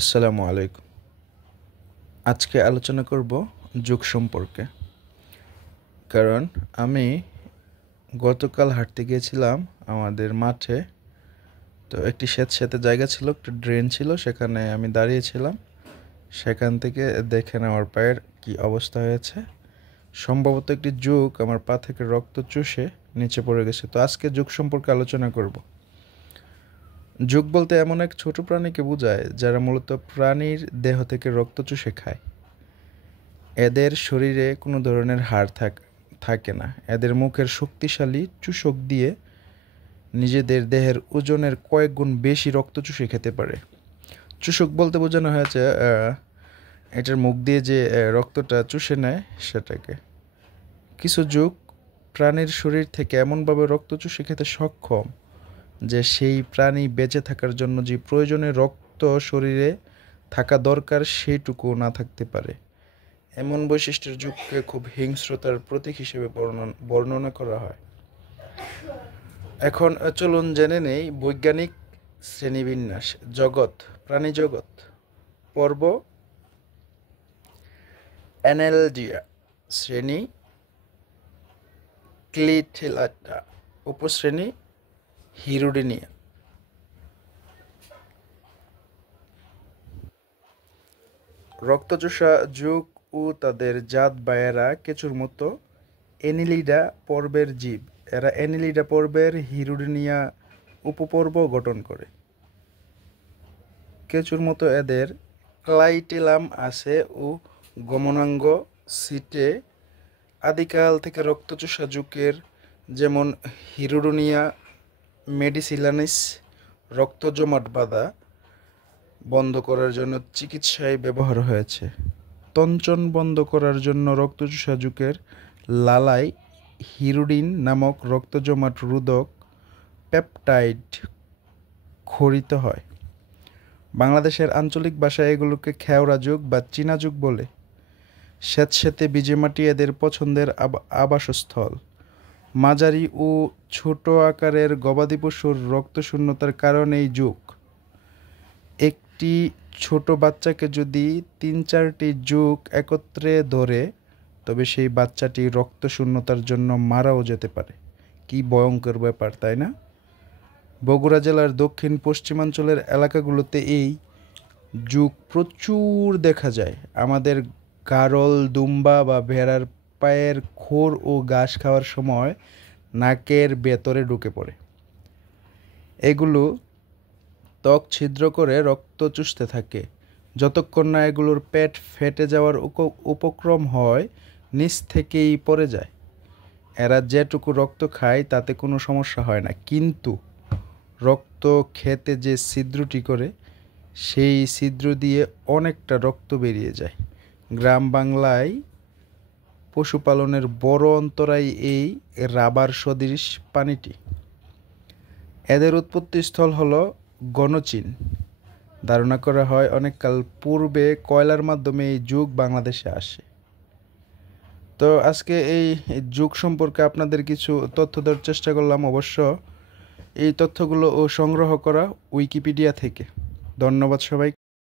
আসসালামু আলাইকুম। আজকে আলোচনা করব যুগ সম্পর্কে। কারণ আমি গতকাল হাঁটতে গিয়েছিলাম আমাদের মাঠে। তো একটি স্যাঁতসেঁতে জায়গা ছিল, একটা ড্রেন ছিল, সেখানে আমি দাঁড়িয়েছিলাম। সেখান থেকে দেখেন আমার পায়ের কি অবস্থা হয়েছে। সম্ভবত একটি যুগ আমার পা থেকে রক্ত চুষে নিচে পড়ে গেছে। তো আজকে যুগ সম্পর্কে আলোচনা করব। যুগ বলতে এমন এক ছোট প্রাণীকে বোঝায় যারা মূলত প্রাণীর দেহ থেকে রক্ত চুষে খায়। এদের শরীরে কোনো ধরনের হাড় থাকে না। এদের মুখের শক্তিশালী চুষক দিয়ে নিজেদের দেহের ওজনের কয়েক গুণ বেশি রক্ত চুষে খেতে পারে। চুষক বলতে বোঝানো হয়েছে এটার মুখ দিয়ে যে রক্তটা চুষে নেয় সেটাকে। কিছু যুগ প্রাণীর শরীর থেকে এমনভাবে রক্ত চুষে খেতে সক্ষম যে সেই প্রাণী বেঁচে থাকার জন্য যে প্রয়োজনীয় রক্ত শরীরে থাকা দরকার সেইটুকু না থাকতে পারে। এমন বৈশিষ্ট্যের যুগকে খুব হিংস্রতার প্রতীক হিসেবে বর্ণনা করা হয়। এখন চলুন জেনে নেই বৈজ্ঞানিক শ্রেণীবিন্যাস। জগৎ, প্রাণী জগৎ। পর্ব অ্যানেলডিয়া, শ্রেণী ক্লিটেলাটা, উপশ্রেণী হিরুডিনিয়া। রক্তচোষা যুগ ও তাদের জাত ভাইয়েরা কেঁচুর মতো অ্যানিলিডা পর্বের জীব। এরা অ্যানিলিডা পর্বের হিরুডিনিয়া উপপর্ব গঠন করে। কেঁচুর মতো এদের ক্লাইটেলাম আছে ও গমনাঙ্গ সিটে। আদিকাল থেকে রক্তচোষা যুগের যেমন হিরুডিনিয়া মেডিসিলানিস রক্ত জমাট বাঁধা বন্ধ করার জন্য চিকিৎসায় ব্যবহার হয়েছে। তঞ্চন বন্ধ করার জন্য রক্তচোষা যুগের লালায় হিরুডিন নামক রক্ত জমাট রোধক পেপটাইড খরিত হয়। বাংলাদেশের আঞ্চলিক ভাষায় এগুলোকে খেওড়া যুগ বা চীনা যুগ বলে। স্যাঁতসেঁতে ভিজেমাটি এদের পছন্দের আবাসস্থল। মাঝারি ও ছোট আকারের গবাদি পশুর রক্তশূন্যতার কারণে এই যুগ। একটি ছোট বাচ্চাকে যদি 3-4টি যুগ একত্রে ধরে তবে সেই বাচ্চাটি রক্তশূন্যতার জন্য মারাও যেতে পারে। কি ভয়ঙ্কর ব্যাপার, তাই না? বগুড়া জেলার দক্ষিণ পশ্চিমাঞ্চলের এলাকাগুলোতে এই যুগ প্রচুর দেখা যায়। আমাদের গারল, দুম্বা বা ভেড়ার পায়ের খোর ও ঘাস খাওয়ার সময় নাকের ভেতরে ঢুকে পড়ে। এগুলো ত্বক ছিদ্র করে রক্ত চুষতে থাকে। যতক্ষণ না এগুলোর পেট ফেটে যাওয়ার উপক্রম হয়, নিচ থেকেই পড়ে যায়। এরা যেটুকু রক্ত খায় তাতে কোনো সমস্যা হয় না, কিন্তু রক্ত খেতে যে ছিদ্রটি করে সেই ছিদ্র দিয়ে অনেকটা রক্ত বেরিয়ে যায়। গ্রাম বাংলায় পশুপালনের বড় অন্তরায় এই রাবার সদৃশ প্রাণীটি। এদের উৎপত্তিস্থল হলো গণচীন। ধারণা করা হয় অনেককাল পূর্বে কয়লার মাধ্যমে এই যুগ বাংলাদেশে আসে। তো আজকে এই যুগ সম্পর্কে আপনাদের কিছু তথ্য দেওয়ার চেষ্টা করলাম। অবশ্য এই তথ্যগুলো সংগ্রহ করা উইকিপিডিয়া থেকে। ধন্যবাদ সবাই।